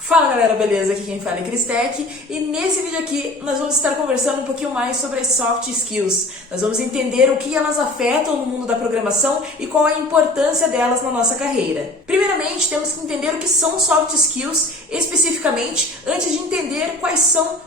Fala galera, beleza? Aqui quem fala é Cristec e nesse vídeo aqui nós vamos estar conversando um pouquinho mais sobre as soft skills. Nós vamos entender o que elas afetam no mundo da programação e qual a importância delas na nossa carreira. Primeiramente, temos que entender o que são soft skills especificamente antes de entender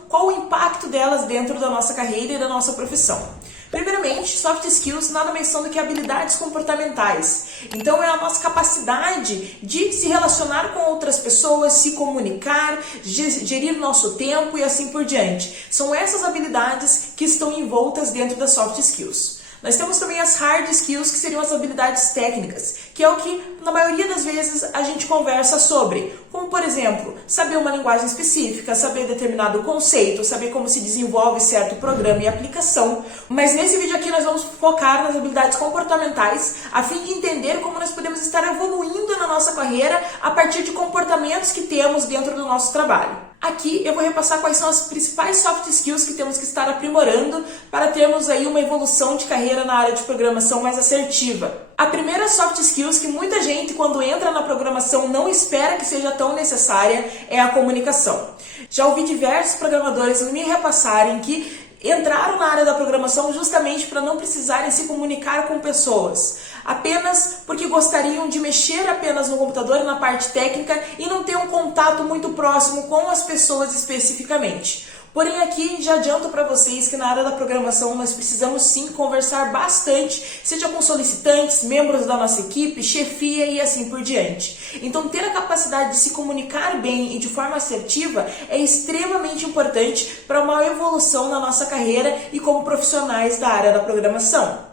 qual o impacto delas dentro da nossa carreira e da nossa profissão. Primeiramente, soft skills nada mais são do que habilidades comportamentais. Então é a nossa capacidade de se relacionar com outras pessoas, se comunicar, gerir nosso tempo e assim por diante. São essas habilidades que estão envoltas dentro das soft skills. Nós temos também as hard skills, que seriam as habilidades técnicas, que é o que, na maioria das vezes, a gente conversa sobre. Como, por exemplo, saber uma linguagem específica, saber determinado conceito, saber como se desenvolve certo programa e aplicação. Mas nesse vídeo aqui nós vamos focar nas habilidades comportamentais, a fim de entender como nós podemos estar evoluindo na nossa carreira a partir de comportamentos que temos dentro do nosso trabalho. Aqui eu vou repassar quais são as principais soft skills que temos que estar aprimorando para termos aí uma evolução de carreira na área de programação mais assertiva. A primeira soft skills que muita gente quando entra na programação não espera que seja tão necessária é a comunicação. Já ouvi diversos programadores me repassarem que entraram na área da programação justamente para não precisarem se comunicar com pessoas, apenas porque gostariam de mexer apenas no computador e na parte técnica e não ter um contato muito próximo com as pessoas especificamente. Porém aqui já adianto para vocês que na área da programação nós precisamos sim conversar bastante, seja com solicitantes, membros da nossa equipe, chefia e assim por diante. Então ter a capacidade de se comunicar bem e de forma assertiva é extremamente importante para uma evolução na nossa carreira e como profissionais da área da programação.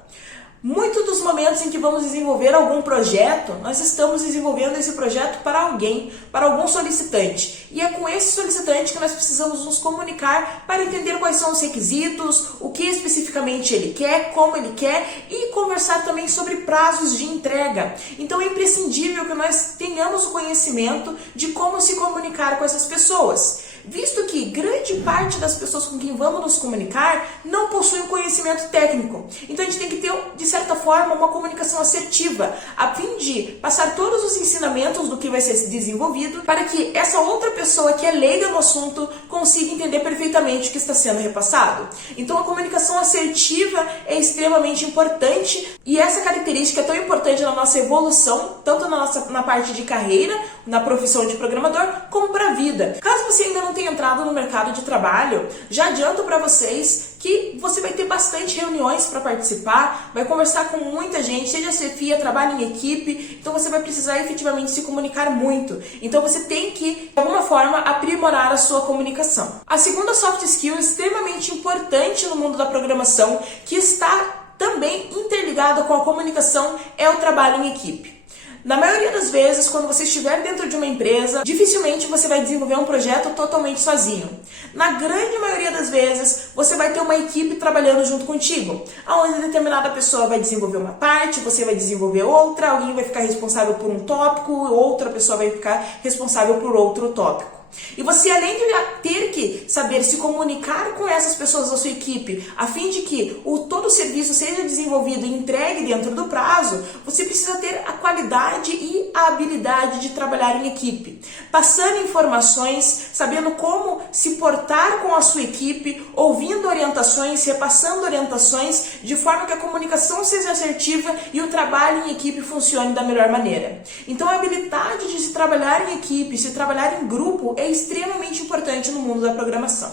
Muitos dos momentos em que vamos desenvolver algum projeto, nós estamos desenvolvendo esse projeto para alguém, para algum solicitante. E é com esse solicitante que nós precisamos nos comunicar para entender quais são os requisitos, o que especificamente ele quer, como ele quer e conversar também sobre prazos de entrega. Então é imprescindível que nós tenhamos o conhecimento de como se comunicar com essas pessoas, visto que grande parte das pessoas com quem vamos nos comunicar não possuem conhecimento técnico. Então a gente tem que ter, de certa forma, uma comunicação assertiva, a fim de passar todos os ensinamentos do que vai ser desenvolvido para que essa outra pessoa que é leiga no assunto consiga entender perfeitamente o que está sendo repassado. Então a comunicação assertiva é extremamente importante e essa característica é tão importante na nossa evolução, tanto na parte de carreira, na profissão de programador, como para a vida. Caso você ainda não tenha entrado no mercado de trabalho, já adianto para vocês que você vai ter bastante reuniões para participar, vai conversar com muita gente, seja chefia, trabalho em equipe, então você vai precisar efetivamente se comunicar muito. Então você tem que, de alguma forma, aprimorar a sua comunicação. A segunda soft skill extremamente importante no mundo da programação, que está também interligada com a comunicação, é o trabalho em equipe. Na maioria das vezes, quando você estiver dentro de uma empresa, dificilmente você vai desenvolver um projeto totalmente sozinho. Na grande maioria das vezes, você vai ter uma equipe trabalhando junto contigo, onde determinada pessoa vai desenvolver uma parte, você vai desenvolver outra, alguém vai ficar responsável por um tópico, outra pessoa vai ficar responsável por outro tópico. E você, além de ter que saber se comunicar com essas pessoas da sua equipe, a fim de que todo o serviço seja desenvolvido e entregue dentro do prazo, você precisa ter a qualidade e a habilidade de trabalhar em equipe, passando informações, sabendo como se portar com a sua equipe, ouvindo orientações, repassando orientações, de forma que a comunicação seja assertiva e o trabalho em equipe funcione da melhor maneira. Então a habilidade de se trabalhar em equipe, se trabalhar em grupo, é extremamente importante no mundo da programação.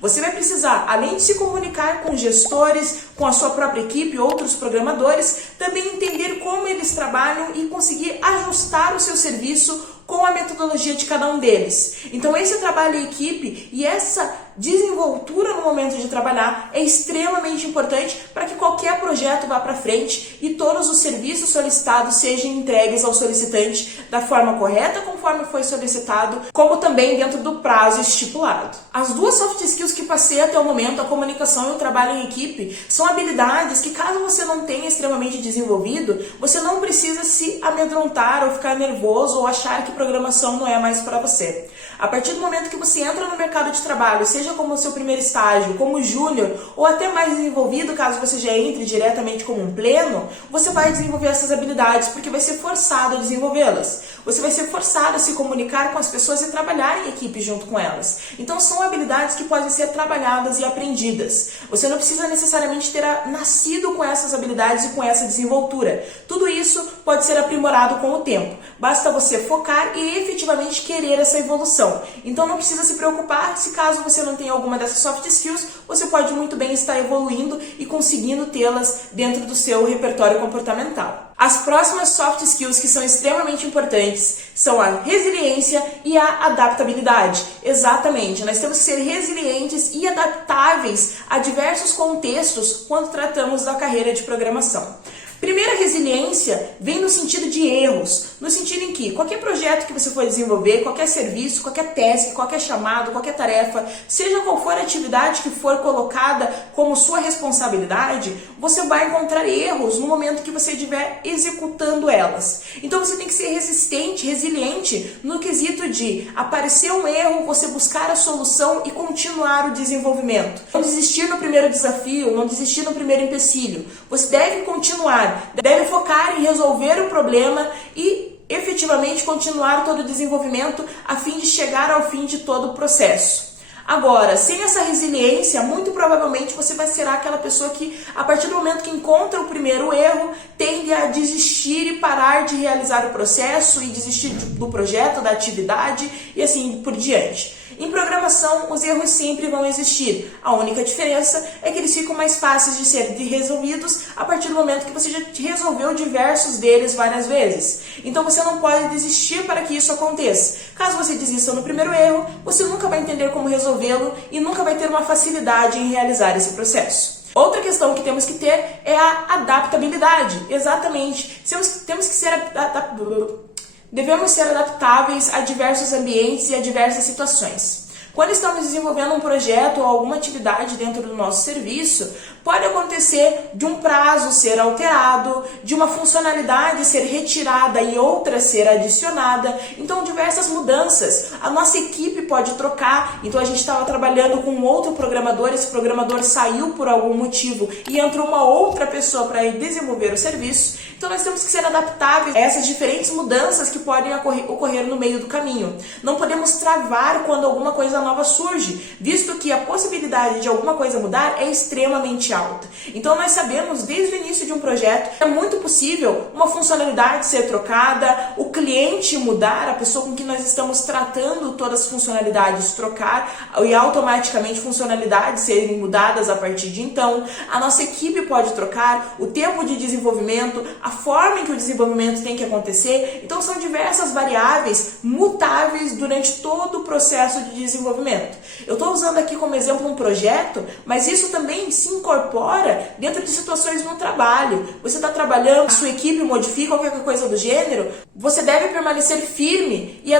Você vai precisar, além de se comunicar com gestores, com a sua própria equipe, outros programadores, também entender como eles trabalham e conseguir ajustar o seu serviço com a metodologia de cada um deles. Então esse trabalho em equipe e essa desenvoltura no momento de trabalhar é extremamente importante para que qualquer projeto vá para frente e todos os serviços solicitados sejam entregues ao solicitante da forma correta, conforme foi solicitado, como também dentro do prazo estipulado. As duas soft skills que passei até o momento, a comunicação e o trabalho em equipe, são habilidades que, caso você não tenha extremamente desenvolvido, você não precisa se amedrontar ou ficar nervoso ou achar que programação não é mais para você. A partir do momento que você entra no mercado de trabalho, seja como seu primeiro estágio, como júnior, ou até mais desenvolvido, caso você já entre diretamente como um pleno, você vai desenvolver essas habilidades porque vai ser forçado a desenvolvê-las. Você vai ser forçado a se comunicar com as pessoas e trabalhar em equipe junto com elas. Então são habilidades que podem ser trabalhadas e aprendidas. Você não precisa necessariamente ter nascido com essas habilidades e com essa desenvoltura. Tudo isso pode ser aprimorado com o tempo. Basta você focar e efetivamente querer essa evolução. Então não precisa se preocupar se caso você não tenha alguma dessas soft skills, você pode muito bem estar evoluindo e conseguindo tê-las dentro do seu repertório comportamental. As próximas soft skills que são extremamente importantes são a resiliência e a adaptabilidade. Exatamente, nós temos que ser resilientes e adaptáveis a diversos contextos quando tratamos da carreira de programação. Primeira resiliência vem no sentido de erros, no sentido em que qualquer projeto que você for desenvolver, qualquer serviço, qualquer task, qualquer chamado, qualquer tarefa, seja qual for a atividade que for colocada como sua responsabilidade, você vai encontrar erros no momento que você estiver executando elas. Então você tem que ser resistente, resiliente no quesito de aparecer um erro, você buscar a solução e continuar o desenvolvimento. Não desistir no primeiro desafio, não desistir no primeiro empecilho. Você deve continuar. Deve focar em resolver o problema e efetivamente continuar todo o desenvolvimento a fim de chegar ao fim de todo o processo. Agora, sem essa resiliência, muito provavelmente você vai ser aquela pessoa que, a partir do momento que encontra o primeiro erro, tende a desistir e parar de realizar o processo e desistir do projeto, da atividade e assim por diante. Em programação, os erros sempre vão existir. A única diferença é que eles ficam mais fáceis de ser resolvidos a partir do momento que você já resolveu diversos deles várias vezes. Então você não pode desistir para que isso aconteça. Caso você desista no primeiro erro, você nunca vai entender como resolvê-lo e nunca vai ter uma facilidade em realizar esse processo. Outra questão que temos que ter é a adaptabilidade. Exatamente. Devemos ser adaptáveis a diversos ambientes e a diversas situações. Quando estamos desenvolvendo um projeto ou alguma atividade dentro do nosso serviço, pode acontecer de um prazo ser alterado, de uma funcionalidade ser retirada e outra ser adicionada. Então, diversas mudanças. A nossa equipe pode trocar. Então, a gente estava trabalhando com um outro programador, esse programador saiu por algum motivo e entrou uma outra pessoa para desenvolver o serviço. Então, nós temos que ser adaptáveis a essas diferentes mudanças que podem ocorrer no meio do caminho. Não podemos travar quando alguma coisa nova surge, visto que a possibilidade de alguma coisa mudar é extremamente alta. Então nós sabemos desde o início de um projeto que é muito possível uma funcionalidade ser trocada, o cliente mudar, a pessoa com quem nós estamos tratando todas as funcionalidades trocar e automaticamente funcionalidades serem mudadas a partir de então. A nossa equipe pode trocar, o tempo de desenvolvimento, a forma em que o desenvolvimento tem que acontecer. Então são diversas variáveis mutáveis durante todo o processo de desenvolvimento. Eu estou usando aqui como exemplo um projeto, mas isso também se incorpora dentro de situações no trabalho. Você está trabalhando, a sua equipe modifica qualquer coisa do gênero, você deve permanecer firme e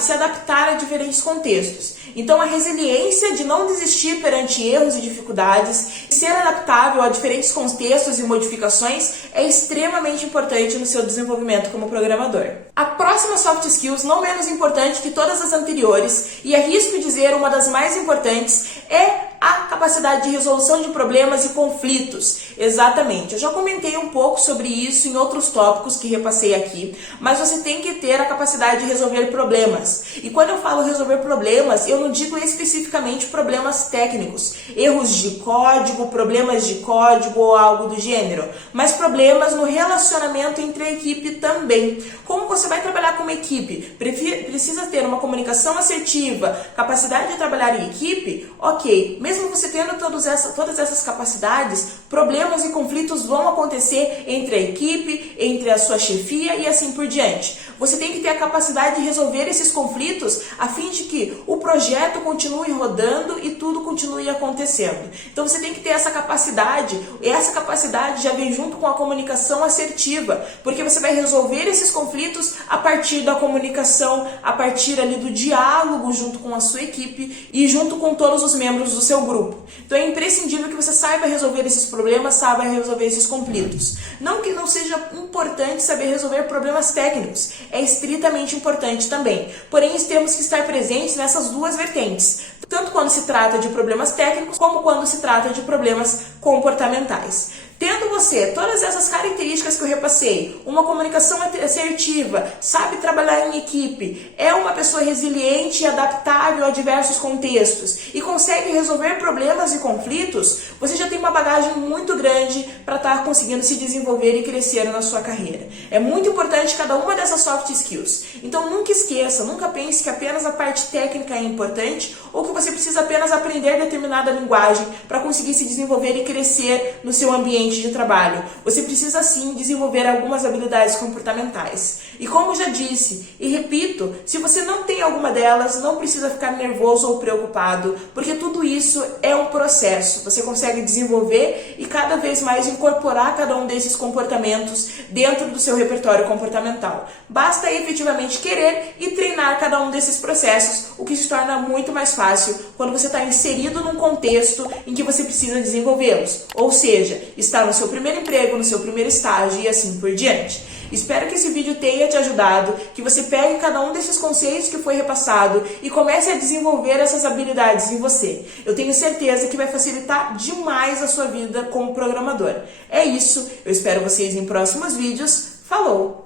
se adaptar a diferentes contextos. Então a resiliência de não desistir perante erros e dificuldades, ser adaptável a diferentes contextos e modificações é extremamente importante no seu desenvolvimento como programador. A próxima soft skills, não menos importante que todas as anteriores, e arrisco dizer uma das mais importantes, é a capacidade de resolução de problemas e conflitos. Exatamente, eu já comentei um pouco sobre isso em outros tópicos que repassei aqui, mas você tem que ter a capacidade de resolver problemas. E quando eu falo resolver problemas, eu não digo especificamente problemas técnicos, erros de código, problemas de código ou algo do gênero, mas problemas no relacionamento entre a equipe também. Como você vai trabalhar com uma equipe? Precisa ter uma comunicação assertiva, capacidade de trabalhar em equipe? Ok, mesmo você tendo todas essas capacidades, problemas e conflitos vão acontecer entre a equipe, entre a sua chefia e assim por diante. Você tem que ter a capacidade de resolver esses conflitos a fim de que o projeto continue rodando e tudo continue acontecendo. Então você tem que ter essa capacidade, e essa capacidade já vem junto com a comunicação assertiva, porque você vai resolver esses conflitos a partir da comunicação, a partir ali do diálogo junto com a sua equipe e junto com todos os membros do seu seu grupo. Então é imprescindível que você saiba resolver esses problemas, saiba resolver esses conflitos. Não que não seja importante saber resolver problemas técnicos, é estritamente importante também. Porém, temos que estar presentes nessas duas vertentes, tanto quando se trata de problemas técnicos, como quando se trata de problemas comportamentais. Tendo você todas essas características que eu repassei, uma comunicação assertiva, sabe trabalhar em equipe, é uma pessoa resiliente e adaptável a diversos contextos e consegue resolver problemas e conflitos, você já tem uma bagagem muito grande para estar conseguindo se desenvolver e crescer na sua carreira. É muito importante cada uma dessas soft skills. Então nunca esqueça, nunca pense que apenas a parte técnica é importante ou que você precisa apenas aprender determinada linguagem para conseguir se desenvolver e crescer no seu ambiente de trabalho. Você precisa sim desenvolver algumas habilidades comportamentais. E como já disse e repito, se você não tem alguma delas, não precisa ficar nervoso ou preocupado, porque tudo isso é um processo. Você consegue desenvolver e cada vez mais incorporar cada um desses comportamentos dentro do seu repertório comportamental. Basta efetivamente querer e treinar cada um desses processos, o que se torna muito mais fácil quando você está inserido num contexto em que você precisa desenvolvê-los. Ou seja, está no seu primeiro emprego, no seu primeiro estágio e assim por diante. Espero que esse vídeo tenha te ajudado, que você pegue cada um desses conceitos que foi repassado e comece a desenvolver essas habilidades em você. Eu tenho certeza que vai facilitar demais a sua vida como programador. É isso, eu espero vocês em próximos vídeos. Falou!